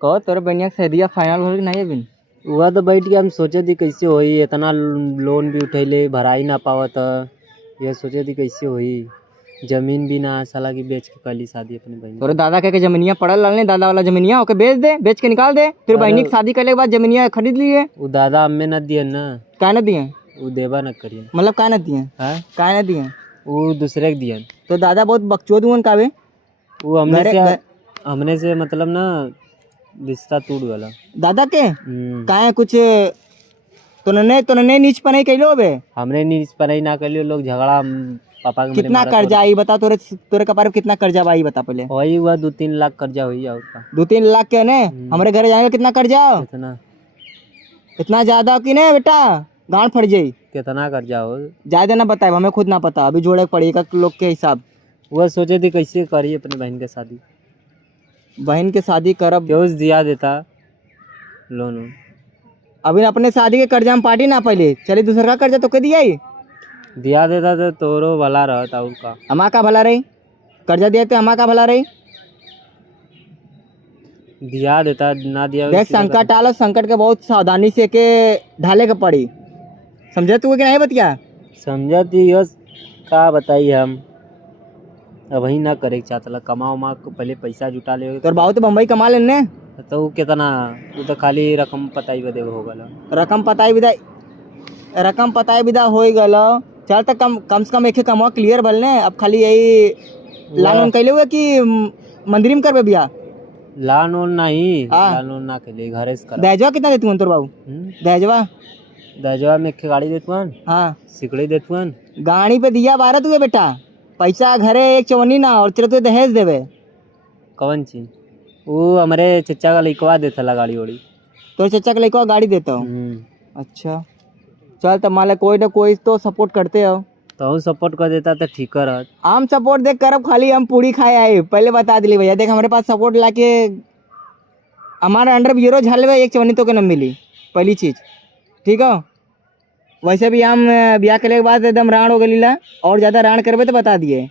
कहो तोरे बनिया के शादिया फाइनल हो नहीं अभी? हुआ तो बैठ के हम सोचे थी कैसे होई, इतना लोन भी उठैले भरा ही ना पावत। ये सोचे थी कैसे होई, जमीन भी ना साला की बेच के कली शादी अपनी बहन। तोरे दादा के जमीनिया पड़ल रहने, दादा वाला जमीनिया ओके बेच दे, बेच के निकाल दे, फिर बहनी की शादी करने के बाद जमीनिया खरीद लिए। वो दादा हमें न दिए ना, का न दिए? वो देवा न करिए, मतलब का न दिए? हाँ का न दिए? वो दूसरे के दिए। तो दादा बहुत बकचोद हुआ कावे? वो हमने से मतलब ना रिश्ता टूट गया दादा के का कुछ तो नन्हे नीच पनाई कैलो बे? हमने नीच पनाई ना कर लियो, लोग झगड़ा पापा के। कितना कर्जा आई बता, तोरे कपार कितना कर्जा आई बता पहले? वही हुआ 2-3 लाख कर्जा हुई। और का 2-3 लाख के ने हमारे घर जाएंगे कितना कर्जा? कितना इतना ज्यादा कि नहीं बेटा, गांड फट जाई। कितना कर्जा हो ज्यादा ना बताए, हमें खुद ना पता, अभी जोड़े पड़ेगा लोग के हिसाब। वह सोचे थी कैसे करी अपनी बहन के शादी। बहन के शादी करब क्यों दिया देता लोन? अभी अपने शादी के कर्जा में पार्टी ना पहले चले, दूसरा का कर्जा तो के दिया ही दिया देता तो तोरो भला रहता। और का हमा का भला रही? कर्जा दिया तो हमा का भला रही? दिया देता ना दिया। देख संकट आलो, संकट के बहुत सावधानी से के ढाले के पड़ी, समझे तू कि नहीं बतिया? समझा थी यस, का बताई हम अब वही ना करे चाहता, कमा उमा को पहले पैसा जुटा ले। तोर बाबू तो बम्बई कमा लेने, तो वो कितना, वो तो खाली रकम पताई बदे हो गला। रकम पताई विदा हो गल। चल तो कम से कम एक कमा क्लियर भलने, अब खाली यही लान कैले हुए कि मंदिर में करबे बिया? लान ओन नहीं, लान ओन ना के घरे से कर। दहेजवा कितना देतुन तोर बाबू? दहेजवा में एक गाड़ी देतुन, हाँ सिकड़ी देतुन। गाड़ी पे दिया 12 तुए बेटा, पैसा घरे एक चवन्नी ना, और चलो तुझे दहेज देवे। कौन चीज? वो हमारे चचा का लइकवा देता ला गाड़ी वाड़ी। तो चचा का लइकवा गाड़ी देता हूँ? अच्छा चल, तो मान कोई ना कोई तो सपोर्ट करते हो। तो सपोर्ट कर देता तो ठीक रहत। हम सपोर्ट देख करब, खाली हम पूरी खाए आए पहले बता दिली भैया। देख हमारे पास सपोर्ट लाके हमारे अंडर ब्यूरो झाले एक चवन्नी तो के न मिली, पहली चीज ठीक है। वैसे भी हम ब्याह करने के बाद एकदम राण हो गई ला, और ज़्यादा राण करबे तो बता दिए,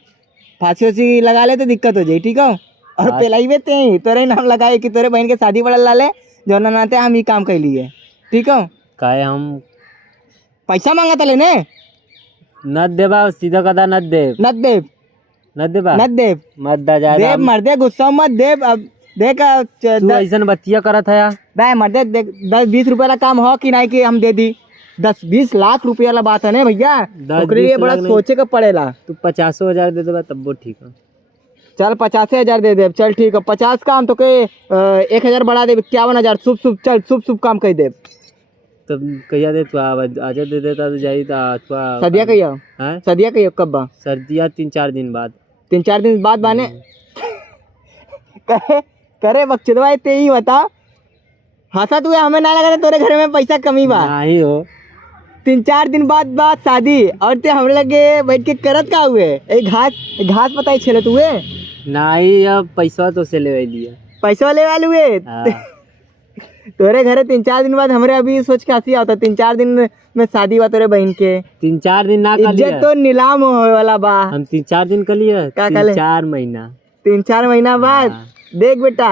फांसी उसी लगा ले तो दिक्कत हो जाए ठीक है। और पेलाई बेते ही तोरे नाम लगाए कि तोरे बहन के शादी पड़ल लाले, जो ना नाते हम ही काम कर लिए ठीक है। काहे हम पैसा मांगा तले ने न देबा, सीधा कदा न देब, न देब, न देबा, न देब, मत दा जाए देव मर्दे, गुस्सा मत देव। अब देख तू ऐसा बतिया करत है बे मर्दे, देख 10-20 रुपये वाला काम हो कि नहीं कि हम दे दी? 10-20 लाख रुपया वाला बात है ना भैया, ओकरे लिए बड़ा सोचे का पड़ेला। तू 50,000 दे देबा तब वो ठीक है। चल 50,000 दे दे, चल ठीक है। 50 का हम तो के 1,000 बढ़ा दे, 51,000 शुभ चल शुभ काम कर दे। तब कहिया दे तू आज दे देता तो जाई ता सदिया कहिया? हां सदिया कहिया कब बा? सर्दिया 3-4 दिन बाद। 3-4 दिन बाद बाने करे बकचोदवा ते ही बता। हंसा तू हमें ना लगा तोरे घर में पैसा कमी बा नहीं हो। 3-4 दिन बाद शादी, और ते हमरे लगे बैठ के करत का हुए? एक घास बताई छेले तू नहीं, अब पैसा तो से ले लिया, पैसा ले वाले हुए तोरे घरे 3-4 दिन बाद। हमरे अभी सोच के हंसी आता, 3-4 दिन में शादी बा तोरे बहन के। 3-4 दिन ना कर लिया, इज्जत तो नीलाम होए वाला बा। हम 3-4 दिन कर लिया, 3-4 महीना, 3-4 महीना बाद। देख बेटा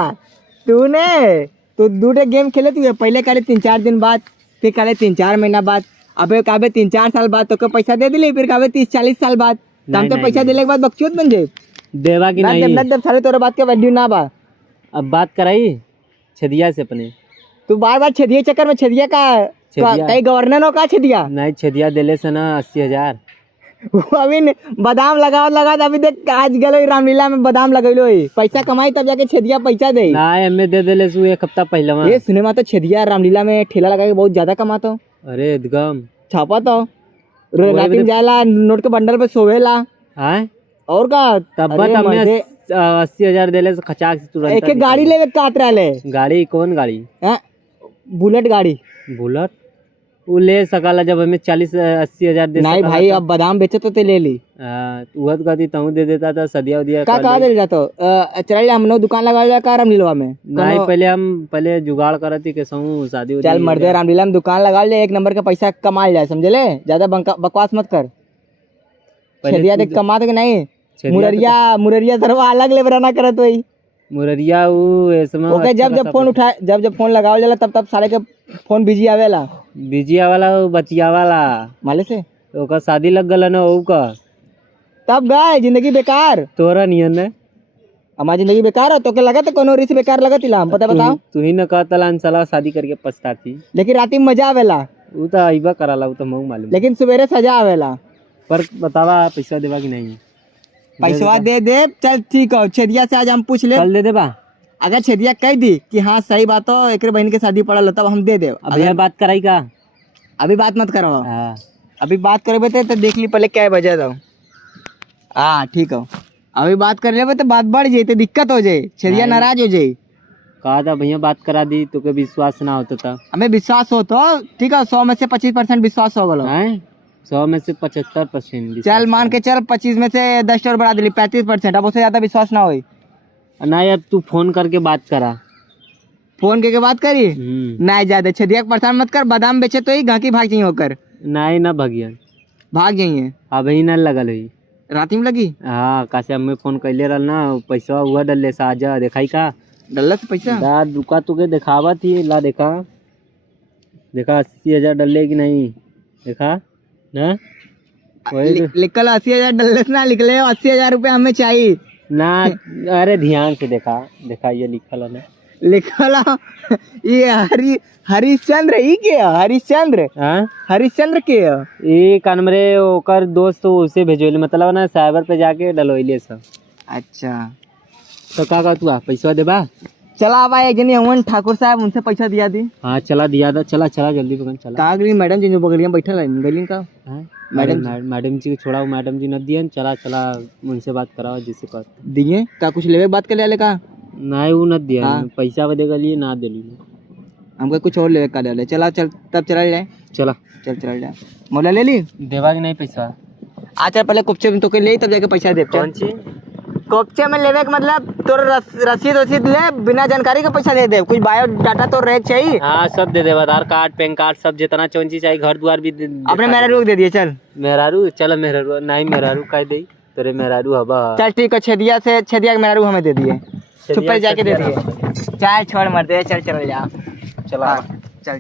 तूने तो दूटे गेम खेले तू, पहले काले 3-4 दिन बाद, फिर काले 3-4 महीना बाद, अबे काबे 3-4 साल बाद तो पैसा दे दिले, फिर काबे 30-40 साल बाद तम तो पैसा दिले के बाद बकचोद बन जाए। देवा की नहीं ना देव साले तोरे बात के वैल्यू ना बा। अब बात कराई छदिया से अपने, तू बार छदिया चक्कर में, छदिया का कई गवर्नर हो का छदिया नहीं, छदिया दिले से ना 80,000। अभी बादाम लगा अभी देख आज गलो रामलीला में बादाम लगैलो, पैसा कमाई तब जाके छदिया पैसा दे ना, एमे दे देले सु 1 हफ्ता पहले। ये सुने में तो छदिया रामलीला में ठेला लगा के बहुत ज्यादा कमाता। अरे एकदम छापा तो राती जाला, नोट के बंडल पे सोवेला हैं और का। तब हमने 80,000 देले से खचाक से तुरंत एक गाड़ी लेवे काट रहा। गाड़ी कौन गाड़ी? बुलेट गाड़ी। बुलेट वो ले सकला जब हमें 40-80,000 दे नहीं भाई, अब बादाम बेचे तो ले ली। वह कहती तू दे देता था, सदिया उदिया का कहा दे जाता। चल हमने दुकान लगा लिया का रामलीला में? नहीं, पहले जुगाड़ करती के संग शादी। चल मर्दे रामलीला में दुकान लगा ले, 1 नंबर का पैसा कमा जाए, समझ ले, ज्यादा बकवास मत कर। छदिया देख कमा तो नहीं, मुररिया सरवा अलग ले बराना करत वही। मुररिया वो इसमें ओके, जब जब फोन उठा, जब जब फोन लगावल जाला तब तब सारे के फोन बिजी आवेला। बिजिया वाला वो बतिया वाला माले से ओका शादी लग गल न ओऊ का तब गए जिंदगी बेकार। तोरा नियन है हमारी जिंदगी बेकार हो तो के लगा तो कोनो रिस बेकार लगत इला, हम पता बताओ। तू ही न कहतला साला शादी करके पछताती। लेकिन राती में मजा आवेला, वो तो आइबा कराला, वो तो मऊ मालूम। लेकिन सवेरे सजा आवेला। पर बतावा पैसा देवा कि नहीं? पैसा दे दे, चल ठीक हो। छेदिया से आज हम पूछ ले, कल दे देबा। अगर छेदिया कह दी कि हाँ सही बात हो, एक बहन के शादी पड़ल तब हम दे दे। अब यह बात कराई का? अभी बात मत करो। हाँ अभी बात करे तो देख ली पहले क्या बजे दो। हाँ ठीक हो, अभी बात कर ले तो बात बढ़ जाए तो दिक्कत हो जाए, छेदिया नाराज हो जाए। कहा था भैया बात करा दी तो के विश्वास ना होता था। हमें विश्वास हो तो ठीक है, 100 में से 25% विश्वास हो गलो। 100 में से 75%। चल मान के चल 25 में से 10 और बढ़ा दिली 35%। अब उससे ज्यादा विश्वास ना हो ना यार, तू फोन करके बात करा। फोन करके बात करी नहीं ज्यादा छेदिया को परेशान मत कर। बादाम बेचे तो ही गांकी भाग जाइए होकर। नहीं ना भगिया भाग जाइए। अब ही ना लगल हुई राती में लगी। हाँ कासे हमें फोन कैले रहा ना, पैसा हुआ डल्ले से आजा देखाई का डल्ला से पैसा दाद रुका तुके दिखावा थी ला देखा 80,000 डल्ले की नहीं देखा ना लिखल 80,000 डल्ले से ना निकले 80,000 रुपये हमें चाहिए ना। अरे ध्यान से देखा ये लिखल है ना, लिखल ये हरिश्चंद्र ही के हरिश्चंद्र। हाँ हरिश्चंद्र के ये कनमरे ओकर दोस्त उसे भेजोले, मतलब ना साइबर पे जाके डलोइले सब। अच्छा तो का तू पैसा देबा? चला भाई जनी अमन ठाकुर साहब उनसे पैसा दिया दी। हाँ चला दिया था। चला जल्दी बगन चला। कहा गई मैडम जी जो बगलिया बैठल है गली का? मैडम जी को छोड़ा, मैडम जी न दिए। चला उनसे बात कराओ जिससे कर दिए का कुछ लेवे बात कर ले का नहीं वो न दिया। पैसा बदेगा लिए ना दिली हमको कुछ और लेवे का ले। चला चल तब चला जाए। चला चल जाए। मोला ले ली देवा कि नहीं पैसा? आ चल पहले कुप्चे में तो के ले तब जाके पैसा दे। कौन सी कोपचे में लेवे का मतलब तोर रसीद ले, बिना जानकारी का पैसा दे दे। कुछ बायोडाटा तो रहे चाहिए। हाँ सब दे दे, आधार कार्ड पैन कार्ड सब जितना चौन चीज चाहिए, घर द्वार भी अपने मेहरारू दे दिए। चल मेहरारू चल मेहरारू नहीं मेहरारू कह दे तेरे मेहरारू हवा। चल ठीक है, छेदिया के मेहरारू हमें दे दिए। चुप जाके दे दिए। चाय छोड़ मर दे। चल जा। चला चल